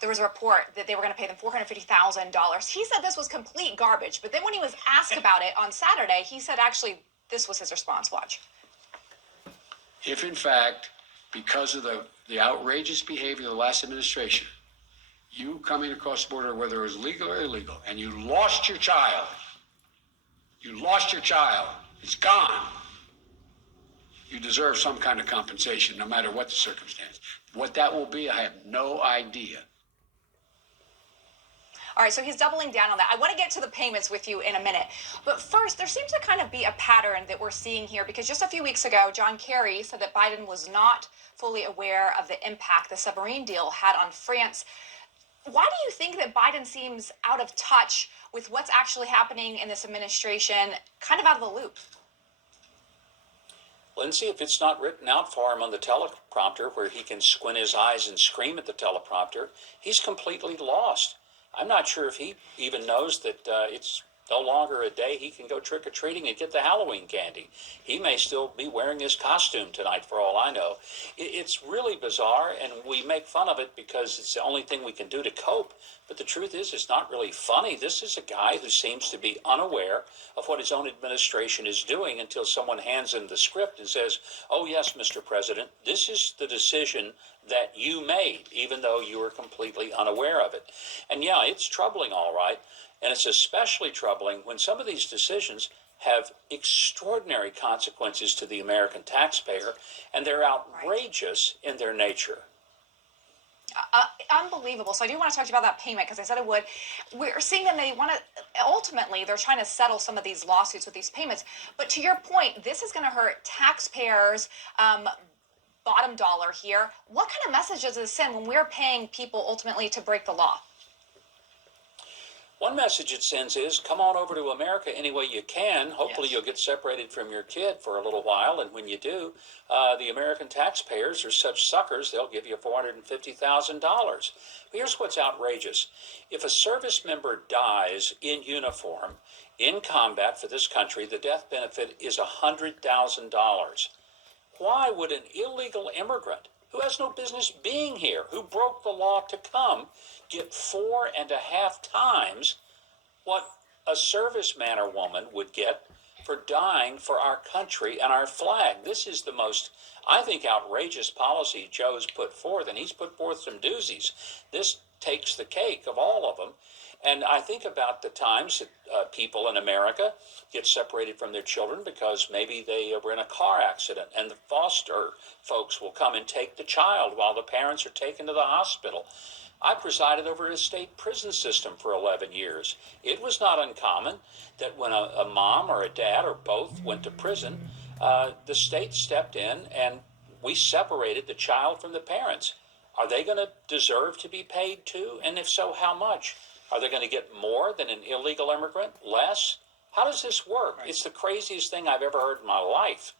There was a report that they were going to pay them $450,000. He said this was complete garbage. But then when he was asked about it on Saturday, he said actually this was his response. Watch. If, in fact, because of the outrageous behavior of the last administration, you coming across the border, whether it was legal or illegal, and you lost your child, it's gone, you deserve some kind of compensation, no matter what the circumstance. What that will be, I have no idea. All right, so he's doubling down on that. I want to get to the payments with you in a minute. But first, there seems to kind of be a pattern that we're seeing here because just a few weeks ago, John Kerry said that Biden was not fully aware of the impact the submarine deal had on France. Why do you think that Biden seems out of touch with what's actually happening in this administration, kind of out of the loop? Lindsay, if it's not written out for him on the teleprompter where he can squint his eyes and scream at the teleprompter, he's completely lost. I'm not sure if he even knows that it's no longer a day he can go trick-or-treating and get the Halloween candy. He may still be wearing his costume tonight, for all I know. It's really bizarre, and we make fun of it because it's the only thing we can do to cope. But the truth is, it's not really funny. This is a guy who seems to be unaware of what his own administration is doing until someone hands him the script and says, oh, yes, Mr. President, this is the decision that you made, even though you were completely unaware of it. And yeah, it's troubling, all right. And it's especially troubling when some of these decisions have extraordinary consequences to the American taxpayer, and they're outrageous in their nature. Unbelievable. So I do want to talk to you about that payment because I said I would. We're seeing that they want to, ultimately, they're trying to settle some of these lawsuits with these payments. But to your point, this is going to hurt taxpayers' bottom dollar here. What kind of message does this send when we're paying people ultimately to break the law? One message it sends is, come on over to America any way you can. Hopefully you'll get separated from your kid for a little while, and when you do, the American taxpayers are such suckers, they'll give you $450,000. Here's what's outrageous. If a service member dies in uniform, in combat for this country, the death benefit is $100,000. Why would an illegal immigrant who has no business being here, who broke the law to come, get 4.5 times what a serviceman or woman would get for dying for our country and our flag? This is the most, I think, outrageous policy Joe's put forth, and he's put forth some doozies. This takes the cake of all of them. And I think about the times that people in America get separated from their children because maybe they were in a car accident, and the foster folks will come and take the child while the parents are taken to the hospital. I presided over a state prison system for 11 years. It was not uncommon that when a mom or a dad or both went to prison, the state stepped in and we separated the child from the parents. Are they going to deserve to be paid too? And if so, how much? Are they going to get more than an illegal immigrant? Less? How does this work? Right. It's the craziest thing I've ever heard in my life.